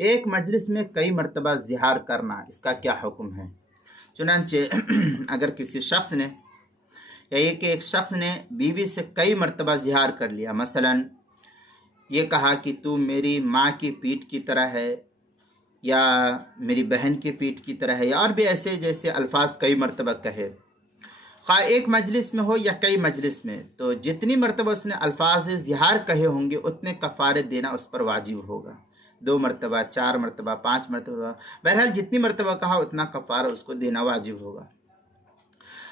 एक मजलिस में कई मरतबा ज़िहार करना, इसका क्या हुक्म है? चुनांचे अगर किसी शख्स ने या एक शख्स ने बीवी से कई मरतबा ज़िहार कर लिया, मसलन ये कहा कि तू मेरी माँ की पीठ की तरह है, या मेरी बहन की पीठ की तरह है, या और भी ऐसे जैसे अल्फाज कई मरतबा कहे, खा एक मजलिस में हो या कई मजलिस में, तो जितनी मरतबा उसने अल्फाज ज़िहार कहे होंगे उतने कफ़ारे देना उस पर वाजिब होगा। 2 मरतबा, 4 मरतबा, 5 मरतबा, बहरहाल जितनी मरतबा कहा उतना कफ़ारा उसको देना वाजिब होगा।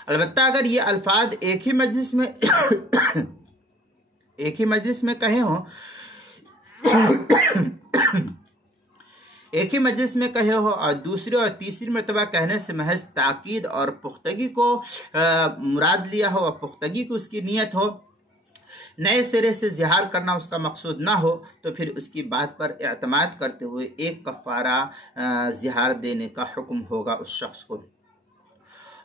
अलबत्ता अगर ये अल्फाज एक ही मजलिस में एक ही मजलिस में कहे हों एक ही मजलिस में कहे हो और दूसरी और तीसरी मरतबा कहने से महज ताकीद और पुख्तगी को मुराद लिया हो और पुख्तगी की उसकी नीयत हो, नए सिरे से ज़िहार करना उसका मकसूद ना हो, तो फिर उसकी बात पर एतमाद करते हुए एक कफ़ारा ज़िहार देने का हुक्म होगा उस शख्स को।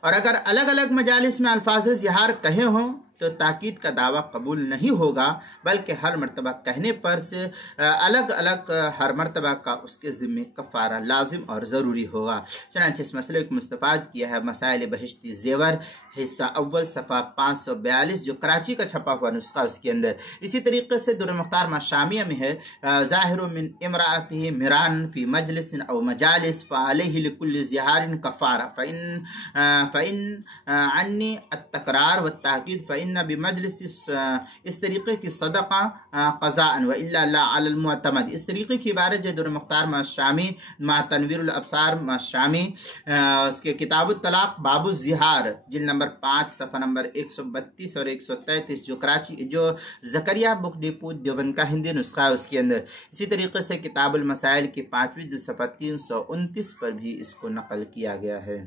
और अगर अलग अलग मजालिस में अल्फाज ज़िहार कहे हों तो ताकीद का दावा कबूल नहीं होगा, बल्कि हर मरतबा कहने पर से अलग अलग हर मरतबा का उसके ज़िम्मे कफ़ारा लाजिम और ज़रूरी होगा। चनांचे इस मसले को मुस्तफ़ाद किया है मसाइल बहिश्ती ज़ेवर हिस्सा अव्वल सफ़ा 542, जो कराची का छपा हुआ नुस्खा उसके अंदर। इसी तरीके से दुर्र मुख्तार माशामिया में है ज़ाहिरु मिन इमराअतिही मिरान फ़ी मजलिसिन औ मजालिस फ़अलैहि लिकुल्लि ज़िहारिन कफ़ारा फ़इन अन्नी अत्तकरार व ताकीद फ़इन्न बिमजलिस, इस तरीके की सदक़ा क़ज़ाअन व इल्ला ला अलल मुअतमद। इस तरीके की इबारत जो दुर्र मुख्तार माशामी मा तनवीरुल अब्सार माशामी उसके किताबुत तलाक़ बाबु ज़िहार जिल्द नंबर 5 सफ़ा नंबर 132 और 133, जो कराची जो ज़करिया बुक डिपो देवबंद का हिंदी नुस्खा है उसके अंदर। इसी तरीके से किताबुल मसाइल की 5वीं जिल्द सफ़ा 329 पर भी इसको नकल किया गया है।